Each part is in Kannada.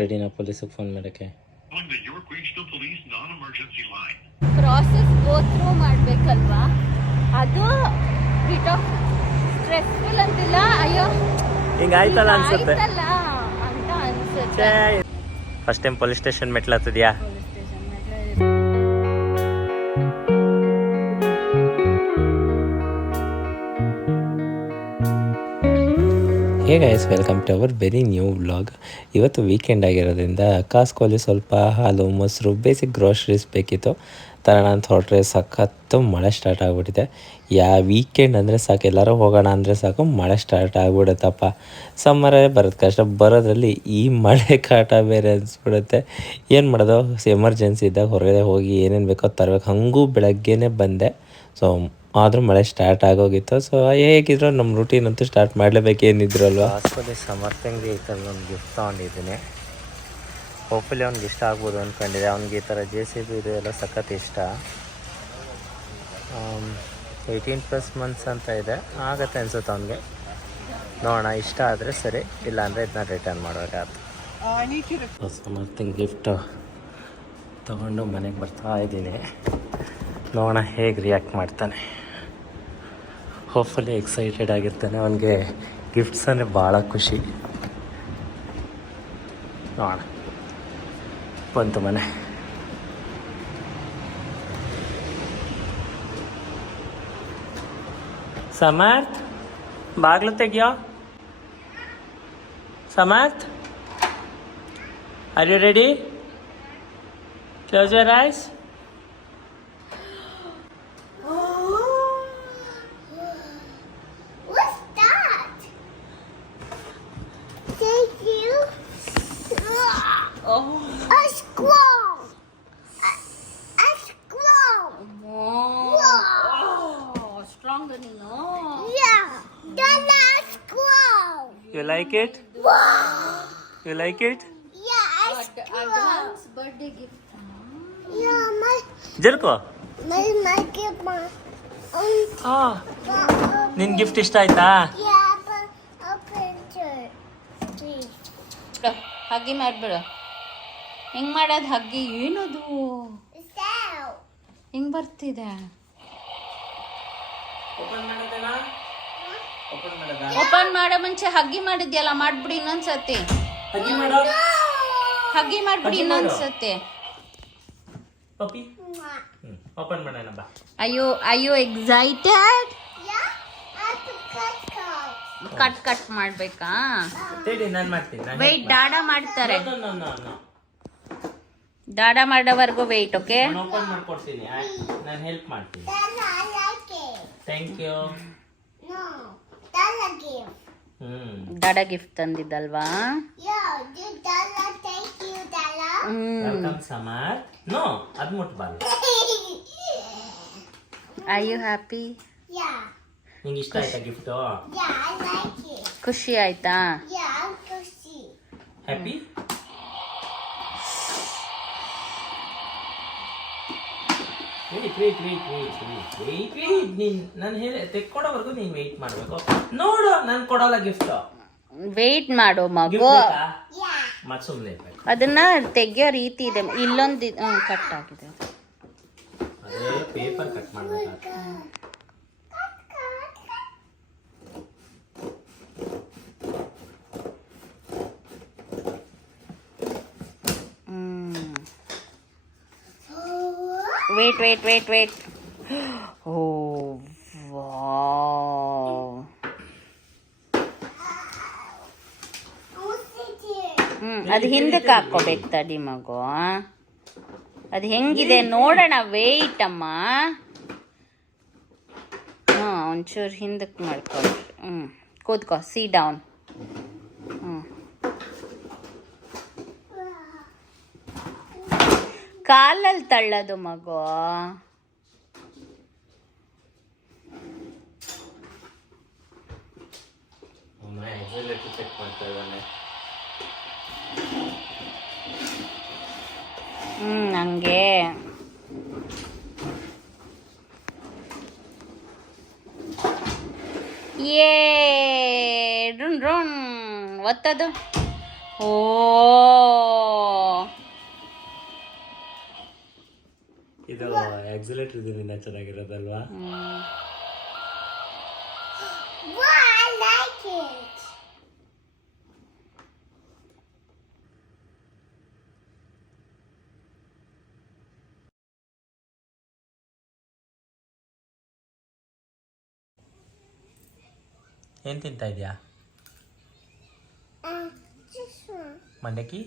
ರೆಡಿನಾ ಪೊಲೀಸಿಗೆ ಫೋನ್ ಮಾಡೋಕ್ಕೆ. Calling the York Regional Police non-emergency line. Process go through ಮಾಡಬೇಕಲ್ವಾ? ಅದು ಬಿಟ್ ಆಫ್ ಸ್ಟ್ರೆಸ್ಫುಲ್ ಅಂತಿಲ್ಲ. ಅಯ್ಯೋ ಹಿಂಗಾಯ್ತಲ್ಲ ಅನ್ಸುತ್ತೆ. ಆಯ್ತಲ್ಲ ಅಂತ ಅನ್ಸುತ್ತೆ. ಫಸ್ಟ್ ಟೈಮ್ ಪೊಲೀಸ್ ಸ್ಟೇಷನ್ ಮೆಟ್ಲು hey guys welcome to our very new vlog ಇವತ್ತು ವೀಕೆಂಡ್ ಆಗಿರೋದ್ರಿಂದ ಕಾಸ್ಕೋಲಿ ಸ್ವಲ್ಪ ಹಾಲು, ಮೊಸರು ಬೇಸಿಕ್ ಗ್ರೋಸರೀಸ್ ಬೇಕಿತ್ತು. ತರೋಣ ಅಂತ ಹೊರಟ್ರೆ ಸಖತ್ತು ಮಳೆ ಸ್ಟಾರ್ಟ್ ಆಗಿಬಿಟ್ಟಿದೆ. ಯಾ ವೀಕೆಂಡ್ ಅಂದರೆ ಸಾಕು, ಎಲ್ಲರೂ ಹೋಗೋಣ ಅಂದರೆ ಸಾಕು, ಮಳೆ ಸ್ಟಾರ್ಟ್ ಆಗಿಬಿಡುತ್ತಪ್ಪ. ಸಮ್ಮರೇ ಬರೋದು ಕಷ್ಟ, ಬರೋದ್ರಲ್ಲಿ ಈ ಮಳೆ ಕಾಟ ಬೇರೆ ಅನಿಸ್ಬಿಡುತ್ತೆ. ಏನು ಮಾಡೋದು ಎಮರ್ಜೆನ್ಸಿ ಇದ್ದಾಗ ಹೊರಗಡೆ ಹೋಗಿ ಏನೇನು ಬೇಕೋ ತರಬೇಕು. ಹಾಗೂ ಬೆಳಗ್ಗೆನೇ ಬಂದೆ. ಸೊ ಆದರೂ ಮಳೆ ಸ್ಟಾರ್ಟ್ ಆಗೋಗಿತ್ತು. ಸೊ ಹೇಗಿದ್ರು ನಮ್ಮ ರೂಟೀನ್ ಅಂತೂ ಸ್ಟಾರ್ಟ್ ಮಾಡಲೇಬೇಕೇನಿದ್ರು ಅಲ್ವಾ ಆಸ್ಪತ್ರೆ ಸಮರ್ಥಂಗೆ ಈ ಥರ ಒಂದು ಗಿಫ್ಟ್ ತೊಗೊಂಡಿದ್ದೀನಿ. ಹೋಪ್ಫುಲಿ ಅವ್ನಿಗೆ ಇಷ್ಟ ಆಗ್ಬೋದು ಅಂದ್ಕೊಂಡಿದ್ದೆ ಅವ್ನಿಗೆ ಈ ಥರ ಜೆ ಸಿ ಬಿ ಇದು ಎಲ್ಲ ಸಖತ್ ಇಷ್ಟ. ಏಯ್ಟೀನ್ ಪ್ಲಸ್ ಮಂತ್ಸ್ ಅಂತ ಇದೆ. ಆಗತ್ತೆ ಅನ್ಸುತ್ತೆ ಅವನಿಗೆ. ನೋಡೋಣ, ಇಷ್ಟ ಆದರೆ ಸರಿ, ಇಲ್ಲಾಂದರೆ ಇದನ್ನ ರಿಟರ್ನ್ ಮಾಡಬೇಕಾಯ್ತು ಸಮರ್ಥಿಂಗ್ ಗಿಫ್ಟ್ ತಗೊಂಡು ಮನೆಗೆ ಬರ್ತಾ ಇದ್ದೀನಿ. ನೋಡೋಣ ಹೇಗೆ ರಿಯಾಕ್ಟ್ ಮಾಡ್ತಾನೆ. ಹೋಪ್ಫುಲಿ ಎಕ್ಸೈಟೆಡ್ ಆಗಿರ್ತಾನೆ. ಅವನಿಗೆ ಗಿಫ್ಟ್ಸ್ ಅಂದರೆ ಭಾಳ ಖುಷಿ. ನೋಡೋಣ ಬಂತು ಮನೆ. ಸಮರ್ಥ್, ಬಾಗ್ಲು ತೆಗಿಯೋ. Samarth are you ready close your eyes you like it Yeah, a squirrel. Advance birthday gift Yeah, my ಜರ್ಕೋ my my um ಹಾಂ uh, ಗಿಫ್ಟ್ ಇಷ್ಟ ಆಯ್ತಾ. ಹಗ್ಗಿ ಮಾಡ್ಬಿಡು. ಹೆಂಗ್ ಮಾಡೋದು ಹಗ್ಗಿ? ಏನದು. ಹೆಂಗ್ ಬರ್ತಿದೆ? ಓಪನ್ ಮಾಡೋ ಮುಂಚೆ ಹಗ್ಗಿ ಮಾಡಿದ್ಯಲ್ಲ ಮಾಡ್ಬಿಡಿ ಇನ್ನೊಂದ್ಸತಿ ಹಗ್ಗಿ ಮಾಡ್ಬಿಡಿ ಇನ್ನೊಂದ್ಸತಿ ಪಪ್ಪಿ? ಓಪನ್ ಮಾಡೋಣ ಬಾ. ಅಯ್ಯೋ ಅಯ್ಯೋ ಎಕ್ಸೈಟೆಡ್. ಕಟ್ ಕಟ್ ಮಾಡ್ಬೇಕಾ? ತೇಡಿ ನಾನು ಮಾಡ್ತೀನಿ ವೆಯ್ಟ್ ಡಾಡ ಮಾಡ್ತಾರೆ. ನಾನು ಡಾಡ ಮಾಡೋವರೆಗೂ ವೆಯ್ಟ್ ಓಕೆ ಓಪನ್ ಮಾಡ್ಕೊಡ್ತೀನಿ ನಾನು ಹೆಲ್ಪ್ ಮಾಡ್ತೀನಿ. Thank you No, that's a gift. ಹ್ಞೂ ಡಾಡ ಗಿಫ್ಟ್ ತಂದಿದ್ದಲ್ವಾ Yeah, you Dala, thank you, Dala. Hmm welcome Samar no gift ತಂದಿದ್ದಲ್ವಾ? I you happy yeah, ನಿಂಗೆ ಇಷ್ಟ ಆಯ್ತಾ ಗಿಫ್ಟು. ಖುಷಿ ಆಯ್ತಾ. Happy wait wait wait wait wait wait wait ನೀನು ನಾನು ಹೇಳಿ ತೆಕ್ಕೊಡೋವರೆಗೂ ನೀನು ವೆಯ್ಟ್ ಮಾಡಬೇಕು. ನೋಡು ನಾನು ಕೊಡೋಲ್ಲ ಗಿಫ್ಟ್ ವೆಯ್ಟ್ ಮಾಡು ಮಗು. ಮತ್ತೆ ಸುಮ್ಮನೆ ಅದನ್ನ ತೆಗಿಯೋ ರೀತಿ ಇದೆ. ಇಲ್ಲೊಂದು ಕಟ್ ಆಗಿದೆ. ಅದೇ ಪೇಪರ್ ಕಟ್ ಮಾಡಬೇಕು wait wait wait wait oh wow I'll sit here. Hmm ಅದು ಹಿಂದಕ್ಕೆ ಹಾಕೋಬೇಕು ತಡಿ ಮಗು ಅದು ಹೆಂಗಿದೆ ನೋಡೋಣ ವೇಟ್ ಅಮ್ಮ. ಹಾಂ ಒಂಚೂರು ಹಿಂದಕ್ಕೆ ಮಾಡ್ಕೊಳ್ರಿ. ಹ್ಞೂ ಕೂತ್ಕೋ ಸಿ ಡೌನ್ ಹ್ಞೂ ಕಾಲಲ್ಲಿ ತಳ್ಳೋದು ಮಗು. ಚೆಕ್ ಮಾಡ್ತಾ ಇದ್ದಾನೆ. ಹ್ಞೂ ಹಂಗೆ. ಏ ರುಣ್ ರುಣ್ ಒತ್ತದು. ಓ. ಆಕ್ಸಿಲೇಟರ್ ಇದನ್ನ ಚೆನ್ನಾಗಿರೋದಲ್ವಾ. ಏನು ತಿಂತಾ ಇದೆಯಾ? ಮಂಡಕ್ಕಿ?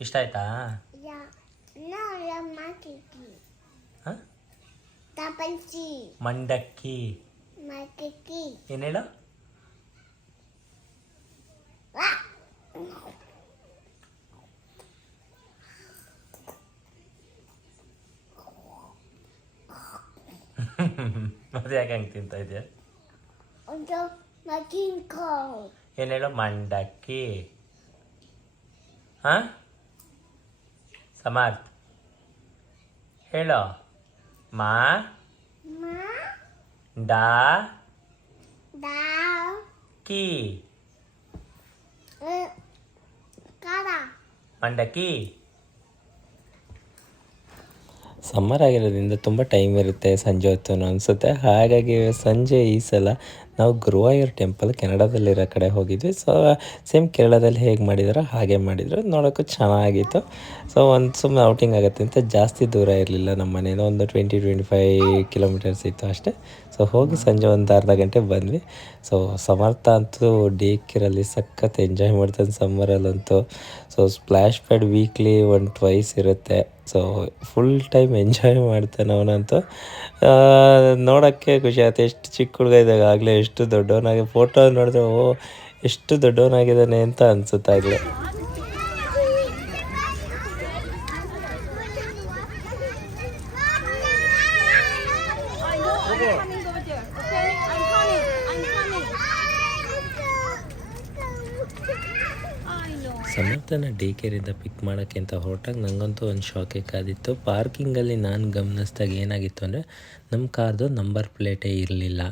ಇಷ್ಟ ಆಯ್ತಾ? ಹಾಂ Double G. ಮಂಡಕ್ಕಿ Monkey. ಏನು ಹೇಳು ಮತ್ತೆ ಯಾಕೆ ಹಂಗೆ ತಿಂತಾ ಇದೆಯಾ Und so Monkey Kong. ಏನು ಹೇಳು ಮಂಡಕ್ಕಿ ಹಾಂ ಸಮರ್ಥ್ ಹೇಳೋ ಮಾ Ma. ಡಾ Down. ಕಿ Uh, Kara. ಮಂಡಕ್ಕಿ ಸಮ್ಮರ್ ಆಗಿರೋದ್ರಿಂದ ತುಂಬ ಟೈಮ್ ಇರುತ್ತೆ ಸಂಜೆ ಹೊತ್ತು ಅನಿಸುತ್ತೆ. ಹಾಗಾಗಿ ಸಂಜೆ ಈ ಸಲ ನಾವು ಗುರುವಾಯೂರ್ ಟೆಂಪಲ್ ಕೆನಡಾದಲ್ಲಿರೋ ಕಡೆ ಹೋಗಿದ್ವಿ. ಸೊ ಸೇಮ್ ಕೇರಳದಲ್ಲಿ ಹೇಗೆ ಮಾಡಿದಾರೋ ಹಾಗೆ ಮಾಡಿದ್ರು. ನೋಡೋಕ್ಕೂ ಚೆನ್ನಾಗಿತ್ತು. ಸೊ ಒಂದು ಸುಮ್ಮನೆ ಔಟಿಂಗ್ ಆಗುತ್ತೆ ಅಂತ ಜಾಸ್ತಿ ದೂರ ಇರಲಿಲ್ಲ ನಮ್ಮ ಮನೆಯಿಂದ ಒಂದು ಟ್ವೆಂಟಿ ಟ್ವೆಂಟಿ ಫೈವ್ ಕಿಲೋಮೀಟರ್ಸ್ ಇತ್ತು ಅಷ್ಟೇ. ಸೊ ಹೋಗಿ ಸಂಜೆ ಒಂದು ಅರ್ಧ ಗಂಟೆ ಬಂದ್ವಿ. ಸೊ ಸಮರ್ಥ ಅಂತೂ ಡೇ ಕಿರಲ್ಲಿ ಸಖತ್ ಎಂಜಾಯ್ ಮಾಡ್ತಾನೆ ಸಮ್ಮರಲ್ಲಂತೂ ಸೊ ಸ್ಪ್ಲ್ಯಾಶ್ ಪ್ಯಾಡ್ ವೀಕ್ಲಿ ಒಂದು ಟ್ವೈಸ್ ಇರುತ್ತೆ. ಸೊ ಫುಲ್ ಟೈಮ್ ಎಂಜಾಯ್ ಮಾಡ್ತಾನೆ ಅವನಂತೂ. ನೋಡೋಕ್ಕೆ ಖುಷಿ ಆಯ್ತು ಎಷ್ಟು ಚಿಕ್ಕ ಹುಡುಗ ಇದ್ದಾಗ ಆಗಲೇ ಎಷ್ಟು ದೊಡ್ಡವನಾಗಿ ಫೋಟೋ ನೋಡಿದ್ರೆ ಓ, ಎಷ್ಟು ದೊಡ್ಡವನಾಗಿದ್ದಾನೆ ಅಂತ ಅನಿಸುತ್ತಾಗಲೇ ಸಮರ್ಥನ ಡೇ ಕೇರಿಂದ ಪಿಕ್ ಮಾಡೋಕ್ಕೆ ಅಂತ ಹೊರಟಾಗ ನನಗಂತೂ ಒಂದು ಶಾಕೆ ಕಾದಿತ್ತು. ಪಾರ್ಕಿಂಗಲ್ಲಿ ನಾನು ಗಮನಿಸ್ದಾಗ ಏನಾಗಿತ್ತು ಅಂದರೆ ನಮ್ಮ ಕಾರ್ದು ನಂಬರ್ ಪ್ಲೇಟೇ ಇರಲಿಲ್ಲ.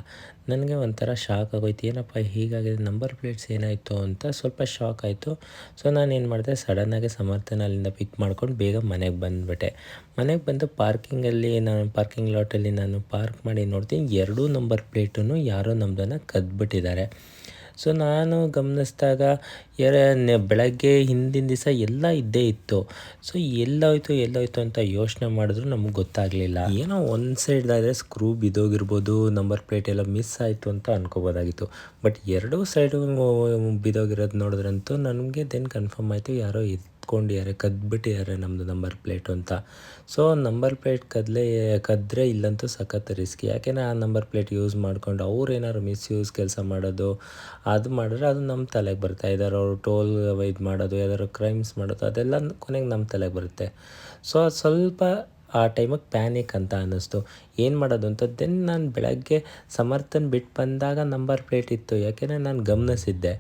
ನನಗೆ ಒಂಥರ ಶಾಕ್ ಆಗೋಯ್ತು. ಏನಪ್ಪ ಹೀಗಾಗಿದೆ ನಂಬರ್ ಪ್ಲೇಟ್ಸ್ ಏನಾಯಿತು ಅಂತ ಸ್ವಲ್ಪ ಶಾಕ್ ಆಯಿತು. ಸೊ ನಾನು ಏನು ಮಾಡಿದೆ ಸಡನ್ನಾಗಿ ಸಮರ್ಥನ ಅಲ್ಲಿಂದ ಪಿಕ್ ಮಾಡ್ಕೊಂಡು ಬೇಗ ಮನೆಗೆ ಬಂದುಬಿಟ್ಟೆ. ಮನೆಗೆ ಬಂದು ಪಾರ್ಕಿಂಗಲ್ಲಿ ನಾನು ಪಾರ್ಕಿಂಗ್ ಲಾಟಲ್ಲಿ ನಾನು ಪಾರ್ಕ್ ಮಾಡಿ ನೋಡ್ತೀನಿ. ಎರಡೂ ನಂಬರ್ ಪ್ಲೇಟನ್ನು ಯಾರೋ ನಮ್ಮದನ್ನು ಕದ್ಬಿಟ್ಟಿದ್ದಾರೆ. ಸೊ ನಾನು ಗಮನಿಸಿದಾಗ ಎರ ಬೆಳಗ್ಗೆ ಹಿಂದಿನ ದಿವಸ ಎಲ್ಲ ಇದ್ದೇ ಇತ್ತು. ಸೊ ಎಲ್ಲೋಯ್ತು ಎಲ್ಲೋಯ್ತು ಅಂತ ಯೋಚನೆ ಮಾಡಿದ್ರು ನಮಗೆ ಗೊತ್ತಾಗಲಿಲ್ಲ. ಏನೋ ಒಂದು ಸೈಡ್ದಾದರೆ ಸ್ಕ್ರೂ ಬಿದ್ದೋಗಿರ್ಬೋದು ನಂಬರ್ ಪ್ಲೇಟ್ ಎಲ್ಲ ಮಿಸ್ ಆಯಿತು ಅಂತ ಅನ್ಕೋಬೋದಾಗಿತ್ತು. ಬಟ್ ಎರಡೂ ಸೈಡು ಬಿದ್ದೋಗಿರೋದು ನೋಡಿದ್ರಂತೂ ನನಗೆ ದೆನ್ ಕನ್ಫರ್ಮ್ ಆಯಿತು ಯಾರೋ ಎತ್ಕೊಂಡಿದ್ದಾರೆ ಕದ್ಬಿಟ್ಟಿದ್ದಾರೆ ನಮ್ಮದು ನಂಬರ್ ಪ್ಲೇಟ್ ಅಂತ. ಸೊ ನಂಬರ್ ಪ್ಲೇಟ್ ಕದಲೇ ಕದ್ದರೆ ಇಲ್ಲಂತೂ ಸಖತ್ ರಿಸ್ಕ್ ಯಾಕೆಂದರೆ ಆ ನಂಬರ್ ಪ್ಲೇಟ್ ಯೂಸ್ ಮಾಡ್ಕೊಂಡು ಅವ್ರು ಏನಾದ್ರು ಮಿಸ್ಯೂಸ್ ಕೆಲಸ ಮಾಡೋದು, ಅದು ಮಾಡಿದ್ರೆ ಅದು ನಮ್ಮ ತಲೆಗೆ ಬರುತ್ತೆ. ಯಾವ್ದಾರು ಅವರು ಟೋಲ್ ಇದು ಮಾಡೋದು ಯಾವ್ದಾದ್ರು ಕ್ರೈಮ್ಸ್ ಮಾಡೋದು ಅದೆಲ್ಲ ಕೊನೆಗೆ ನಮ್ಮ ತಲೆಗೆ ಬರುತ್ತೆ. ಸೊ ಅದು ಸ್ವಲ್ಪ ಆ ಟೈಮಿಗೆ ಪ್ಯಾನಿಕ್ ಅಂತ ಅನ್ನಿಸ್ತು. ಏನು ಮಾಡೋದು ಅಂತ ದೆನ್ ನಾನು ಬೆಳಗ್ಗೆ ಸಮರ್ಥನ್ ಬಿಟ್ಟು ಬಂದಾಗ ನಂಬರ್ ಪ್ಲೇಟ್ ಇತ್ತು. ಯಾಕೆಂದರೆ ನಾನು ಗಮನಿಸಿದ್ದೆ.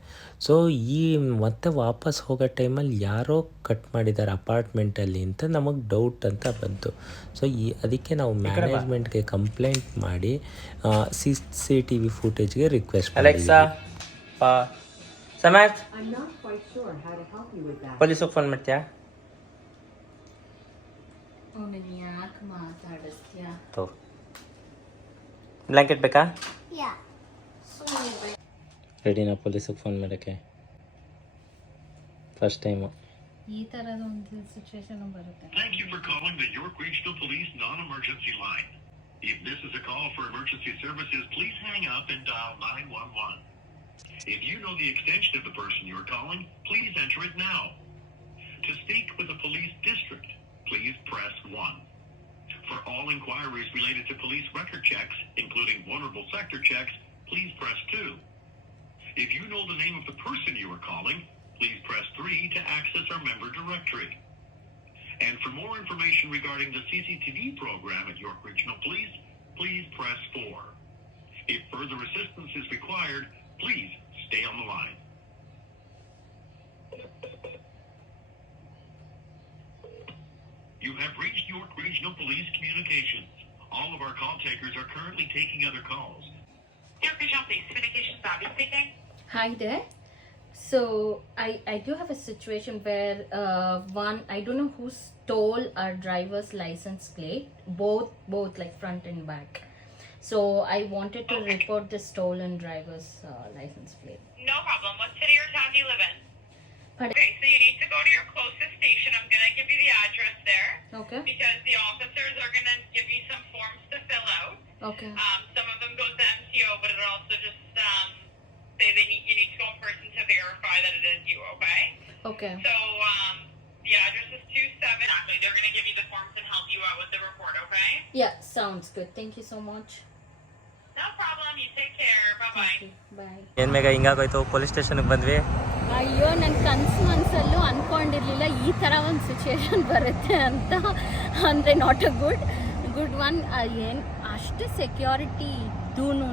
ಸೊ ಈ ಮತ್ತೆ ವಾಪಸ್ ಹೋಗೋ ಟೈಮಲ್ಲಿ ಯಾರೋ ಕಟ್ ಮಾಡಿದ್ದಾರೆ ಅಪಾರ್ಟ್ಮೆಂಟಲ್ಲಿ ಅಂತ ನಮಗೆ ಡೌಟ್ ಅಂತ ಬಂತು. ಸೊ ಈ ಅದಕ್ಕೆ ನಾವು ಮ್ಯಾನೇಜ್ಮೆಂಟ್ಗೆ ಕಂಪ್ಲೇಂಟ್ ಮಾಡಿ ಸಿ ಸಿ ಟಿ ವಿ ಫುಟೇಜ್ಗೆ ರಿಕ್ವೆಸ್ಟ್ ಮಾಡಿದ್ವಿ ಪೊಲೀಸಿಗೆ ಫೋನ್ ಮಾಡ್ತೀಯಾ? ಬ್ಲ್ಯಾಂಕೆಟ್ ಬೇಕಾ Yeah. ರೆಡಿನಾ ಪೊಲೀಸಿಗೆ ಫೋನ್ ಮಾಡೋಕ್ಕೆ ಫಸ್ಟ್ ಟೈಮು ಈ ಥರದ ಒಂದು ಸಿಚುವೇಶನ್ ಬರುತ್ತೆ Thank you for calling the York Regional Police non-emergency line. If this is a call for emergency services, please hang up and dial 911. If you know the extension of the person you're calling, please enter it now. To speak with a police district, please press 1. For all inquiries related to police record checks, including vulnerable sector checks, please press 2. If you know the name of the person you are calling, please press 3 to access our member directory. And for more information regarding the CCTV program at York Regional Police, please press 4. If further assistance is required, please stay on the line. You have reached York Regional Police Communications. All of our call takers are currently taking other calls. York Regional Police Communications, Bobby speaking. Hi there. So I, I do have a situation where uh, one I don't know who stole our driver's license plate, both both like front and back. So I wanted to report the stolen driver's uh, license plate. No problem. What city or town do you live in? Pardon? Okay, so you need to go to your closest station. I'm going to give you the address there Okay. because the officers are going to give you some forms to fill out. Okay. Um, some of them goes to MTO, but it also just um, say they need you need to go in person to verify that it is you. Okay. Okay. So um, the address is two seven. Actually, they're going to give you the forms and help you out with the report. Okay. Yeah, sounds good. Thank you so much. No problem. You take care. Bye bye. Okay, bye. ಏನು ಮೇಗ ಹಿಂಗಾಗೋಯ್ತು ಪೊಲೀಸ್ ಸ್ಟೇಷನ್ಗೆ ಬಂದ್ವಿ ಅಯ್ಯೋ ನನ್ನ ಕನ್ಸು ಮನಸ್ಸಲ್ಲೂ ಅಂದ್ಕೊಂಡಿರ್ಲಿಲ್ಲ ಈ ಥರ ಒಂದು ಸಿಚುವೇಶನ್ ಬರುತ್ತೆ ಅಂತ. ಅಂದರೆ not a good good one ಏನು, ಅಷ್ಟು ಸೆಕ್ಯೂರಿಟಿ ಇದ್ದೂನು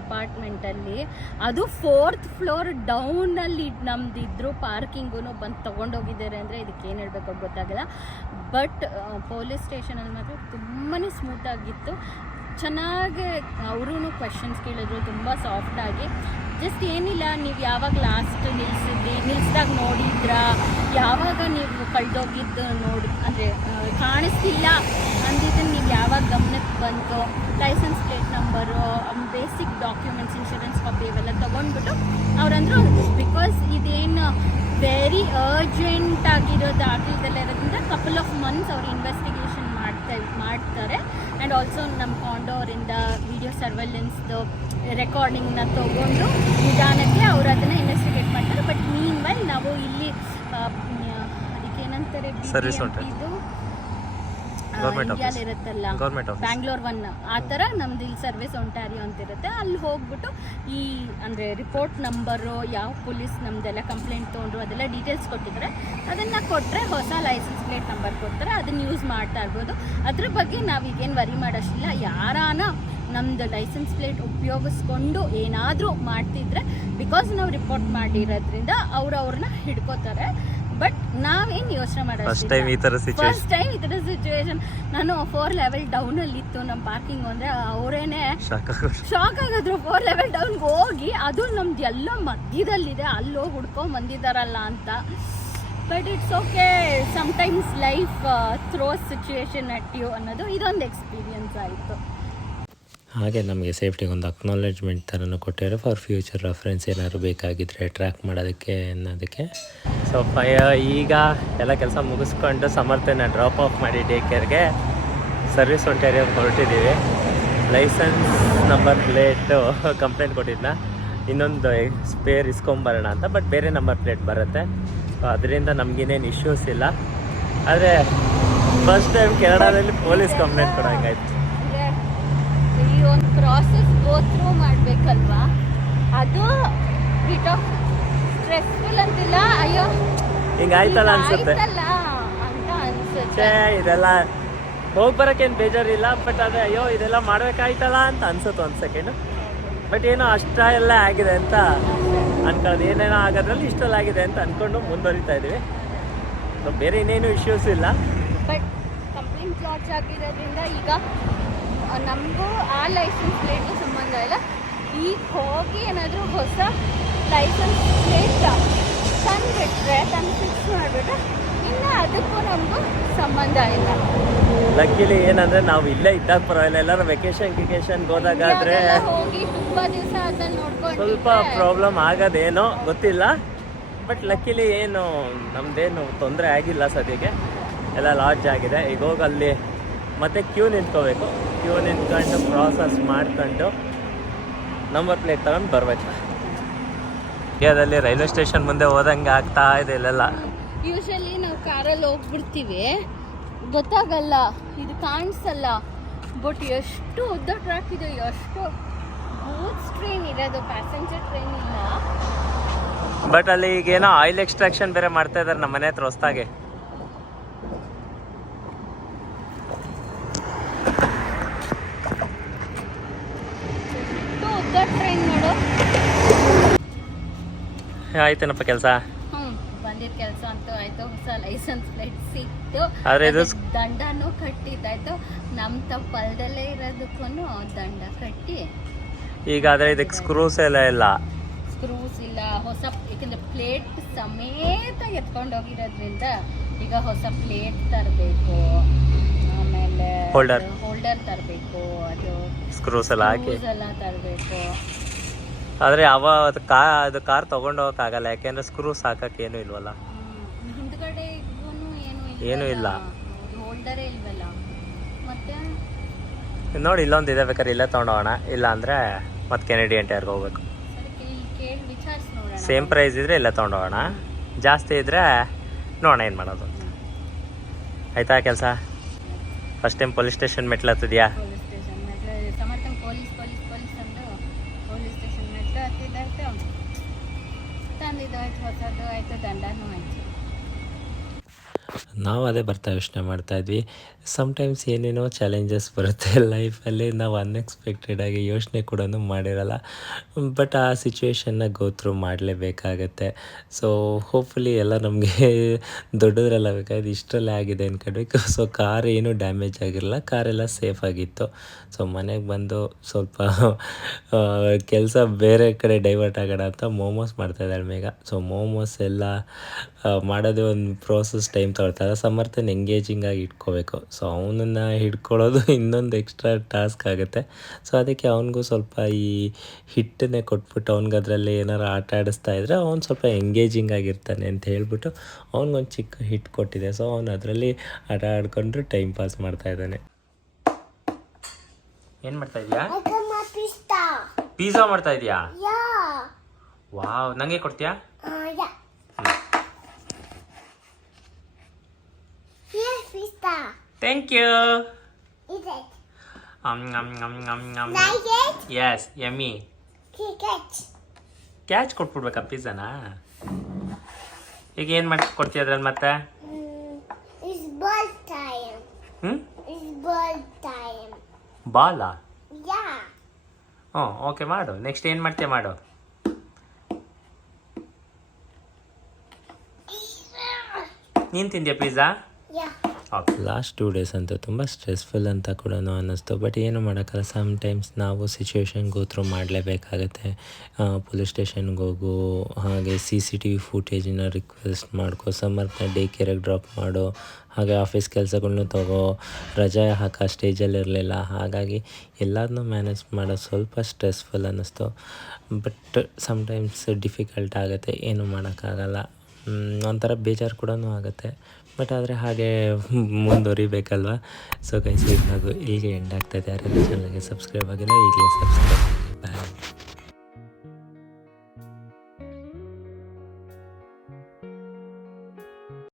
ಅಪಾರ್ಟ್ಮೆಂಟಲ್ಲಿ ಅದು ಫೋರ್ತ್ ಫ್ಲೋರ್ ಡೌನಲ್ಲಿ ನಮ್ದಿದ್ರು ಪಾರ್ಕಿಂಗು ಬಂದು ತೊಗೊಂಡೋಗಿದ್ದಾರೆ ಅಂದರೆ ಇದಕ್ಕೆ ಏನು ಹೇಳಬೇಕು ಗೊತ್ತಾಗಲ್ಲ. ಬಟ್ ಪೊಲೀಸ್ ಸ್ಟೇಷನಲ್ಲಿ ಮಾತ್ರ ತುಂಬಾ ಸ್ಮೂತಾಗಿತ್ತು ಚೆನ್ನಾಗಿ ಅವರೂ ಕ್ವೆಶನ್ಸ್ ಕೇಳಿದ್ರು, ತುಂಬ ಸಾಫ್ಟಾಗಿ ಜಸ್ಟ್ ಏನಿಲ್ಲ, ನೀವು ಯಾವಾಗ ಲಾಸ್ಟ್ ನಿಲ್ಸಿದ್ರಿ, ನಿಲ್ಸಿದಾಗ ನೋಡಿದ್ರಾ? ಯಾವಾಗ ನೀವು ಕಳೆದೋಗಿದ್ದು ನೋಡಿ, ಅಂದರೆ ಕಾಣಿಸ್ತಿಲ್ಲ ಅಂದಿದ್ದು ನೀವು ಯಾವಾಗ ಗಮನಕ್ಕೆ ಬಂತು licence plate number basic documents insurance copy ಇವೆಲ್ಲ ತೊಗೊಂಡ್ಬಿಟ್ಟು ಅವ್ರಂದ್ರು ಬಿಕಾಸ್ ಇದೇನು ವೆರಿ ಅರ್ಜೆಂಟ್ ಆಗಿರೋ ದಾಖಲೆದೆಲ್ಲ ಇರೋದ್ರಿಂದ ಕಪಲ್ ಆಫ್ ಮಂತ್ಸ್ ಅವ್ರು ಇನ್ವೆಸ್ಟಿಗೇಷನ್ ಮಾಡ್ತಾ, ಮಾಡ್ತಾರೆ. ಆ್ಯಂಡ್ ಆಲ್ಸೋ ನಮ್ಮ ಕಾಂಡೋರಿಂದ ವಿಡಿಯೋ ಸರ್ವೆಲೆನ್ಸ್ದು ರೆಕಾರ್ಡಿಂಗ್ನ ತೊಗೊಂಡು ನಿಧಾನಕ್ಕೆ ಅವರು ಅದನ್ನು ಇನ್ವೆಸ್ಟಿಗೇಟ್ ಮಾಡ್ತಾರೆ ಬಟ್ ಮೀನ್ ವೈಲ್ ನಾವು ಇಲ್ಲಿ ಅದಕ್ಕೆ ಏನಂತಾರೆ. ಇದು Government office. ಇರುತ್ತಲ್ಲ. ಗೌರ್ಮೆಂಟ್ ಆಫೀಸ್ ಬ್ಯಾಂಗ್ಳೂರ್ ಒನ್ ಆ ಥರ ನಮ್ದು ಇಲ್ಲಿ ಸರ್ವಿಸ್ ಒಂಟಾರಿಯೋ ಅಂತ ಇರುತ್ತೆ. ಅಲ್ಲಿ ಹೋಗ್ಬಿಟ್ಟು ಈ ಅಂದರೆ ರಿಪೋರ್ಟ್ ನಂಬರು ಯಾವ ಪೊಲೀಸ್ ನಮ್ದೆಲ್ಲ ಕಂಪ್ಲೇಂಟ್ ತೊಗೊಂಡ್ರು ಅದೆಲ್ಲ ಡೀಟೇಲ್ಸ್ ಕೊಟ್ಟಿದ್ರೆ ಅದನ್ನು ಕೊಟ್ಟರೆ ಹೊಸ ಲೈಸೆನ್ಸ್ ಪ್ಲೇಟ್ ನಂಬರ್ ಕೊಡ್ತಾರೆ. ಅದನ್ನ ಯೂಸ್ ಮಾಡ್ತಾ ಇರ್ಬೋದು. ಅದ್ರ ಬಗ್ಗೆ ನಾವೀಗೇನು ವರಿ ಮಾಡೋಷ್ಟಿಲ್ಲ. ಯಾರಾನ ನಮ್ಮದು ಲೈಸೆನ್ಸ್ ಪ್ಲೇಟ್ ಉಪಯೋಗಿಸ್ಕೊಂಡು ಏನಾದರೂ ಮಾಡ್ತಿದ್ರೆ ಬಿಕಾಸ್ ನಾವು ರಿಪೋರ್ಟ್ ಮಾಡಿರೋದ್ರಿಂದ ಅವ್ರು ಅವ್ರನ್ನ ಹಿಡ್ಕೋತಾರೆ. ಬಟ್ ನಾವೇನು ಯೋಚನೆ ಮಾಡೋದು ಫಸ್ಟ್ ಟೈಮ್ ಈ ಫಸ್ಟ್ ಟೈಮ್ ಈ ಥರ ಸಿಚುವೇಶನ್ ನಾನು ಫೋರ್ ಲೆವೆಲ್ ಡೌನ್ ಅಲ್ಲಿ ಇತ್ತು ನಮ್ಮ ಪಾರ್ಕಿಂಗ್ ಅಂದ್ರೆ ಅವರೇನೆ ಶಾಕ್ ಶಾಕ್ ಆಗಿದ್ರು ಫೋರ್ ಲೆವೆಲ್ ಡೌನ್ ಹೋಗಿ ಅದು ನಮ್ದು ಎಲ್ಲ ಮಧ್ಯದಲ್ಲಿದೆ ಅಲ್ಲಿ ಹೋಗಿ ಹುಡ್ಕೊಂಡ್ ಬಂದಿದಾರಲ್ಲ ಅಂತ. But it's okay sometimes life throw situation at you ಅನ್ನೋದು ಇದೊಂದು ಎಕ್ಸ್ಪೀರಿಯನ್ಸ್ ಆಯಿತು. ಹಾಗೆ ನಮಗೆ ಸೇಫ್ಟಿಗೆ ಒಂದು ಅಕ್ನಾಲೆಜ್ಮೆಂಟ್ ಥರನೂ ಕೊಟ್ಟಿದ್ದಾರೆ ಫಾರ್ ಫ್ಯೂಚರ್ ರೆಫರೆನ್ಸ್ ಏನಾದ್ರು ಬೇಕಾಗಿದ್ದರೆ ಟ್ರ್ಯಾಕ್ ಮಾಡೋದಕ್ಕೆ ಅನ್ನೋದಕ್ಕೆ ಸೊ ಫಯ ಈಗ ಎಲ್ಲ ಕೆಲಸ ಮುಗಿಸ್ಕೊಂಡು ಸಮರ್ಥನ ಡ್ರಾಪ್ ಆಫ್ ಮಾಡಿ ಡೇ ಕೇರ್ಗೆ ಸರ್ವಿಸ್ ಒಂಟೇರಿಯಾಗ ಹೊರಟಿದ್ದೀವಿ. ಲೈಸೆನ್ಸ್ ನಂಬರ್ ಪ್ಲೇಟು ಕಂಪ್ಲೇಂಟ್ ಕೊಟ್ಟಿದ್ನ. ಇನ್ನೊಂದು ಸ್ಪೇರ್ ಇಸ್ಕೊಂಬರೋಣ ಅಂತ ಬಟ್ ಬೇರೆ ನಂಬರ್ ಪ್ಲೇಟ್ ಬರುತ್ತೆ. ಸೊ ಅದರಿಂದ ನಮಗಿನ್ನೇನು ಇಶ್ಯೂಸ್ ಇಲ್ಲ. ಆದರೆ ಫಸ್ಟ್ ಟೈಮ್ ಕೆನಡಾದಲ್ಲಿ ಪೊಲೀಸ್ ಕಂಪ್ಲೇಂಟ್ ಕೊಡೋಂಗಾಯ್ತು ಈ ಒಂದು ಪ್ರಾಸೆಸ್ ಗೋ ಥ್ರೂ ಮಾಡಬೇಕಲ್ವಾ? ಅದು ಬಿಟ್ ಸ್ಟ್ರೆಸ್ಫುಲ್ ಅಂತಿಲ್ಲ ಅಯ್ಯೋ. ಹಿಂಗಾಯ್ತಲ್ಲ ಅನ್ಸುತ್ತೆ. ಆಯ್ತಲ್ಲ ಅಂತ ಅನ್ಸುತ್ತೆ. ಛೇ ಇದೆಲ್ಲ ಹೋಗಿ ಬರೋಕ್ಕೇನು ಬೇಜಾರಿಲ್ಲ ಬಟ್ ಅದೇ ಅಯ್ಯೋ ಇದೆಲ್ಲ ಮಾಡ್ಬೇಕಾಯ್ತಲ್ಲ ಅಂತ ಅನ್ಸುತ್ತೆ ಒಂದು ಸೆಕೆಂಡ್ ಬಟ್ ಏನೋ ಅಷ್ಟ ಎಲ್ಲ ಆಗಿದೆ ಅಂತ ಅನ್ಕೊಳ್ಳೋದು. ಏನೇನೋ ಆಗೋದ್ರಲ್ಲಿ ಇಷ್ಟೆಲ್ಲ ಆಗಿದೆ ಅಂತ ಅನ್ಕೊಂಡು ಮುಂದುವರಿತಾ ಇದೀವಿ. ಸೊ ಬೇರೆ ಇನ್ನೇನು ಇಶ್ಯೂಸ್ ಇಲ್ಲ. ಬಟ್ ಕಂಪ್ಲೇಂಟ್ ಲಾಡ್ಜ್ ಆಗಿರೋದ್ರಿಂದ ಈಗ ನಮಗೂ ಆ ಲೈಸೆನ್ಸ್ ಪ್ಲೇಟ್ಗೂ ಸಂಬಂಧ ಇಲ್ಲ. ಈಗ ಹೋಗಿ ಏನಾದರೂ ಹೊಸ ಲೈಸೆನ್ಸ್ ಪ್ಲೇಟ್ ತಂದುಬಿಟ್ರೆ ತಂದು ಫಿಕ್ಸ್ ಮಾಡಿಬಿಟ್ರೆ ಇನ್ನು ಅದಕ್ಕೂ ನಮಗೂ ಸಂಬಂಧ ಇಲ್ಲ. ಲಕ್ಕಿಲಿ ಏನಂದ್ರೆ ನಾವು ಇಲ್ಲೇ ಇದ್ದಾಗ ಪರವಾಗಿಲ್ಲ. ಎಲ್ಲರೂ ವೆಕೇಶನ್ ಗಿಕೇಶನ್ಗೆ ಹೋದಾಗಾದ್ರೆ ಆದ್ರೆ ಹೋಗಿ ತುಂಬಾ ದಿವಸ ಅದ್ರಲ್ಲಿ ನೋಡ್ಕೊಂಡು ಸ್ವಲ್ಪ ಪ್ರಾಬ್ಲಮ್ ಆಗೋದೇನೋ ಗೊತ್ತಿಲ್ಲ. ಬಟ್ ಲಕ್ಕಿಲಿ ಏನು ನಮ್ದೇನು ತೊಂದರೆ ಆಗಿಲ್ಲ ಸದ್ಯಕ್ಕೆ. ಎಲ್ಲ ಲಾಡ್ಜ್ ಆಗಿದೆ. ಈಗ ಹೋಗಿ ಅಲ್ಲಿ ಮತ್ತೆ ಕ್ಯೂ ನಿಂತ್ಕೋಬೇಕು. ಕ್ಯೂ ನಿಂತ್ಕೊಂಡು ಪ್ರಾಸೆಸ್ ಮಾಡ್ಕೊಂಡು ನಂಬರ್ ಪ್ಲೇಟ್ ತಗೊಂಡು ಬರ್ಬೇಕು. ಇಂಡಿಯಾದಲ್ಲಿ ರೈಲ್ವೆ ಸ್ಟೇಷನ್ ಮುಂದೆ ಹೋದಂಗೆ ಆಗ್ತಾ ಇದೆ ಇಲ್ಲೆಲ್ಲ. ಯೂಶಲಿ ನಾವು ಕಾರಲ್ಲಿ ಹೋಗ್ಬಿಡ್ತೀವಿ. ಗೊತ್ತಾಗಲ್ಲ ಇದು ಕಾಣಿಸಲ್ಲ. ಬಟ್ ಎಷ್ಟು ಉದ್ದ ಟ್ರ್ಯಾಕ್ ಇದೆ ಎಷ್ಟು ಗೂಡ್ಸ್ ಟ್ರೈನ್ ಇರೋದು ಪ್ಯಾಸೆಂಜರ್ ಟ್ರೈನ್ ಇಲ್ಲ. ಬಟ್ ಅಲ್ಲಿ ಈಗೇನೋ ಆಯಿಲ್ ಎಕ್ಸ್ಟ್ರಾಕ್ಷನ್ ಬೇರೆ ಮಾಡ್ತಾ ಇದ್ದಾರೆ ನಮ್ಮ ಮನೆ ಹತ್ರ ಹೊಸ್ದಾಗೆ ಎಷ್ಟು ಉದ್ದ ಟ್ರೈನ್ ನೋಡು ಆಯ್ತೇನಪ್ಪ ಕೆಲಸ? ಬಂದಿದ್ದ ಕೆಲಸ ಅಂತೂ ಆಯ್ತು. ಹೊಸ ಲೈಸೆನ್ಸ್ ಪ್ಲೇಟ್ ಸಿಕ್ತು. ಆದ್ರೆ ಇದು ದಂಡನೂ ಕಟ್ಟಿದ್ದಾಯ್ತು ನಮ್ಮ ತಪ್ಪಲ್ದಲ್ಲೇ ಇರೋದಕ್ಕೂ ದಂಡ ಕಟ್ಟಿ. ಈಗ ಆದರೆ ಇದಕ್ಕೆ ಸ್ಕ್ರೂಸ್ ಎಲ್ಲ ಇಲ್ಲ. ಸ್ಕ್ರೂಸ್ ಇಲ್ಲ. ಹೊಸ ಯಾಕೆಂದ್ರೆ ಪ್ಲೇಟ್ ಸಮೇತ ಎತ್ಕೊಂಡು ಹೋಗಿರೋದ್ರಿಂದ ಈಗ ಹೊಸ ಪ್ಲೇಟ್ ತರಬೇಕು. ಆಮೇಲೆ ಹೋಲ್ಡರ್ ಹೋಲ್ಡರ್ ತರಬೇಕು. ಅದು ಸ್ಕ್ರೂಸ್ ಎಲ್ಲ ಹಾಕಿ. ಎಲ್ಲ ತರಬೇಕು. ಆದರೆ ಅವ ಅದು ಕಾ ಅದು ಕಾರ್ ತಗೊಂಡೋಗಕ್ ಆಗಲ್ಲ ಯಾಕೆಂದ್ರೆ ಸ್ಕ್ರೂ ಹಾಕಕ್ಕೆ ಏನು ಇಲ್ವಲ್ಲ. ಹಿಂದ್ಗಡೆ ಏನು ಏನೂ ಇಲ್ಲ. ಹೋಲ್ಡರೇ ಇಲ್ವಲ್ಲ. ಮತ್ತೆ? ನೋಡಿ ಇಲ್ಲೊಂದು ಇದೆ ಬೇಕಾದ್ರೆ ಇಲ್ಲೇ ತೊಗೊಂಡೋಗೋಣ. ಇಲ್ಲ ಅಂದರೆ ಮತ್ತೆ ಕೆನಡಿಯನ್ ಎಂಟೈರ್ಗೆ ಹೋಗ್ಬೇಕು. ಸೇಮ್ ಪ್ರೈಸ್ ಇದ್ರೆ ಇಲ್ಲೇ ತೊಗೊಂಡೋಗೋಣ. ಜಾಸ್ತಿ ಇದ್ರೆ ನೋಡೋಣ ಏನು ಮಾಡೋದು. ಆಯ್ತಾ ಕೆಲಸ? ಫಸ್ಟ್ ಟೈಮ್ ಪೊಲೀಸ್ ಸ್ಟೇಷನ್ ಮೆಟ್ಲು ಹತ್ತಿದ್ಯಾ ಪೊಲೀಸ್ ಸ್ಟೇಷನ್ ಮೆಟ್ಲು ಸಮರ್ಥನ್ ಪೊಲೀಸ್ ಪೊಲೀಸ್ ಪೊಲೀಸ್ ಅಂದು ಪೊಲೀಸ್ ಸ್ಟೇಷನ್ ಮೆಟ್ಲು ಹತ್ತಿದ್ದಾಯ್ತು ತಂದಿದ್ದಾಯ್ತು ಹೊಸದು ಆಯ್ತು ದಂಡನೂ ಆಯ್ತು ನಾವು ಅದೇ ಬರ್ತಾ ಯೋಚನೆ ಮಾಡ್ತಾ ಇದ್ವಿ. ಸಮ್ಟೈಮ್ಸ್ ಏನೇನೋ ಚಾಲೆಂಜಸ್ ಬರುತ್ತೆ ಲೈಫಲ್ಲಿ ನಾವು ಅನ್ಎಕ್ಸ್ಪೆಕ್ಟೆಡಾಗಿ ಯೋಚನೆ ಕೂಡ ಮಾಡಿರಲ್ಲ. ಬಟ್ ಆ ಸಿಚುವೇಶನ್ನ ಥ್ರೂ ಮಾಡಲೇಬೇಕಾಗತ್ತೆ. ಸೊ ಹೋಪ್ಫುಲಿ ಎಲ್ಲ ನಮಗೆ ದೊಡ್ಡದ್ರಲ್ಲ ಬೇಕಾದ್ರೆ ಇಷ್ಟರಲ್ಲೇ ಆಗಿದೆ ಅಂದ್ಕೊಳ್ಬೇಕು ಸೊ ಕಾರ್ ಏನು ಡ್ಯಾಮೇಜ್ ಆಗಿರಲ್ಲ ಕಾರೆಲ್ಲ ಸೇಫ್ ಆಗಿತ್ತು. ಸೊ ಮನೆಗೆ ಬಂದು ಸ್ವಲ್ಪ ಕೆಲಸ ಬೇರೆ ಕಡೆ ಡೈವರ್ಟ್ ಆಗೋಣ ಅಂತ ಮೋಮೋಸ್ ಮಾಡ್ತಾಯಿದ್ದಾಳೆ ಮೇಘ. ಸೊ ಮೋಮೋಸ್ ಎಲ್ಲ ಮಾಡೋದೇ ಒಂದು ಪ್ರೋಸೆಸ್ ಟೈಮ್ ತಗೊಳ್ತಾರೆ ಸಮರ್ಥನ್ ಎಂಗೇಜಿಂಗ್ ಆಗಿ ಇಟ್ಕೋಬೇಕು. ಸೊ ಅವನನ್ನು ಹಿಡ್ಕೊಳ್ಳೋದು ಇನ್ನೊಂದು ಎಕ್ಸ್ಟ್ರಾ ಟಾಸ್ಕ್ ಆಗುತ್ತೆ. ಸೊ ಅದಕ್ಕೆ ಅವನಿಗೂ ಸ್ವಲ್ಪ ಈ ಹಿಟ್ಟನ್ನೇ ಕೊಟ್ಬಿಟ್ಟು ಅವ್ನಿಗೆ ಅದರಲ್ಲಿ ಏನಾರು ಆಟ ಆಡಿಸ್ತಾ ಇದ್ದರೆ ಅವ್ನು ಸ್ವಲ್ಪ ಎಂಗೇಜಿಂಗ್ ಆಗಿರ್ತಾನೆ ಅಂತ ಹೇಳಿಬಿಟ್ಟು ಅವ್ನಿಗೊಂದು ಚಿಕ್ಕ ಹಿಟ್ ಕೊಟ್ಟಿದೆ. ಸೊ ಅವನು ಅದರಲ್ಲಿ ಆಟ ಆಡ್ಕೊಂಡು ಟೈಮ್ ಪಾಸ್ ಮಾಡ್ತಾ ಇದ್ದಾನೆ. ಏನು ಮಾಡ್ತಾ ಇದೆಯಾ? ಪಿಜ್ಜಾ ಮಾಡ್ತಾ ಇದೆಯಾ. ವಾವ್ ನನಗೆ ಕೊಡ್ತೀಯಾ? Thank you? Yes it. Catch ಕೊಟ್ಬಿಡ್ಬೇಕಾ ಪಿಜ್ಜಾನ ಈಗ ಏನು ಮಾಡಿ ಕೊಡ್ತೀಯ ಅದ್ರಲ್ಲಿ ಮತ್ತೆ? It's ball time. ಹ್ಞೂ It's ball ಬಾಲಾ Yeah. ಹ್ಞೂ ಓಕೆ ಮಾಡು. ನೆಕ್ಸ್ಟ್ ಏನು ಮಾಡ್ತೀಯ ಮಾಡು? ನೀನು ತಿಂದ್ಯಾ pizza Yeah. Last two days ಅಂತೂ ತುಂಬ ಸ್ಟ್ರೆಸ್ಫುಲ್ ಅಂತ ಕೂಡ ಅನ್ನಿಸ್ತು. ಬಟ್ ಏನು ಮಾಡೋಕ್ಕಲ್ಲ ಸಮ್ಟೈಮ್ಸ್ ನಾವು ಸಿಚುವೇಶನ್ ತ್ರೂ ಮಾಡಲೇಬೇಕಾಗತ್ತೆ. ಪೊಲೀಸ್ ಸ್ಟೇಷನ್ಗೆ ಹೋಗು, ಹಾಗೆ ಸಿ ಸಿ ಟಿ ವಿ ಫುಟೇಜಿನ ರಿಕ್ವೆಸ್ಟ್ ಮಾಡ್ಕೊ ಸಮರ್ಥ ಡೇ ಕೇರಿಗೆ ಡ್ರಾಪ್ ಮಾಡು, ಹಾಗೆ ಆಫೀಸ್ ಕೆಲಸಗಳ್ನು ತಗೋ, ರಜೆ ಹಾಕೋ ಸ್ಟೇಜಲ್ಲಿ ಇರಲಿಲ್ಲ. ಹಾಗಾಗಿ ಎಲ್ಲದನ್ನೂ ಮ್ಯಾನೇಜ್ ಮಾಡೋದು ಸ್ವಲ್ಪ ಸ್ಟ್ರೆಸ್ಫುಲ್ ಅನ್ನಿಸ್ತು. ಬಟ್ ಸಮ್ಟೈಮ್ಸ್ ಡಿಫಿಕಲ್ಟ್ ಆಗುತ್ತೆ. ಏನು ಮಾಡೋಕ್ಕಾಗಲ್ಲ. ಒಂಥರ ಬೇಜಾರು ಕೂಡ ಆಗುತ್ತೆ. ಬಟ್ ಆದರೆ ಹಾಗೆ ಮುಂದುವರಿಬೇಕಲ್ವ? ಸೊ ಗೈಸ್ ಇವಾಗ ಈಗ ಎಂಡ್ ಆಗ್ತಾಯಿದೆ ಯಾರಾದರೂ ಚಾನಲ್ಗೆ ಸಬ್ಸ್ಕ್ರೈಬ್ ಆಗಿಲ್ಲ, ಈಗಲೇ ಸಬ್ಸ್ಕ್ರೈಬ್ ಬಾಯ್